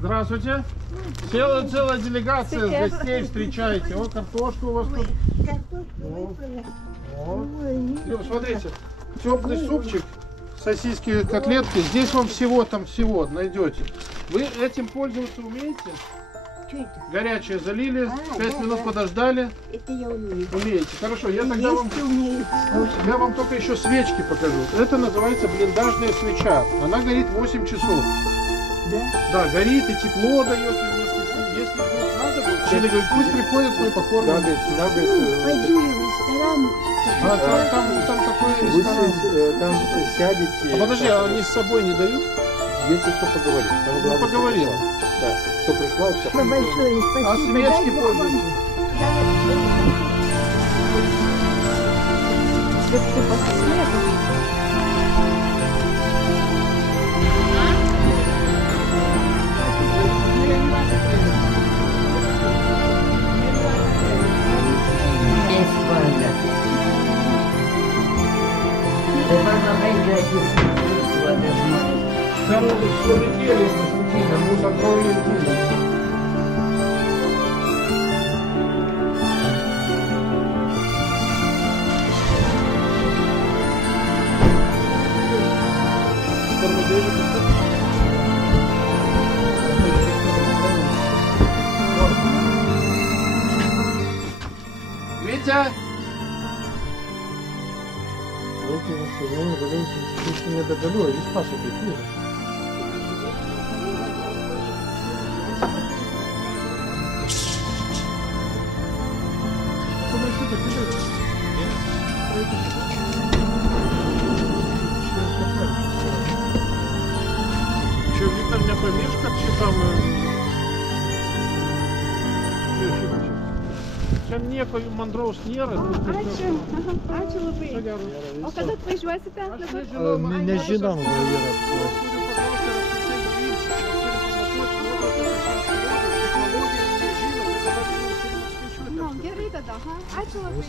Здравствуйте. Целая делегация с гостей встречаете. О, картошка у вас тут. Люба, смотрите, теплый супчик, сосиски, котлетки. Здесь вам всего найдете. Вы этим пользоваться умеете? Горячее залили, 5 минут подождали. Это я умею. Умеете. Хорошо, я тогда вам только еще свечки покажу. Это называется блиндажная свеча. Она горит 8 часов. Да? Да, горит и тепло дает. Если вдруг надо будет, Челли говорит, пусть приходят, мы покормим. Пойду я в ресторан. Там такой ресторан. Там сядете. А подожди, а они с собой не дают? Если что, поговорим. Ну, поговорим. Да, кто пришла, все. Большое спасибо. А свечки пользуются? Свечки после снега. Там все летели постепенно, мусор пролетели. Витя! Не додалю, и спасу прикрыл. Что, Виктор, меня поймешь, как что там... Čia nieko mandraus nėra. Ačiū. Ačiū labai. O kada atvažiuosite? Nežinom, gal yra. Gerai tada. Ačiū labai.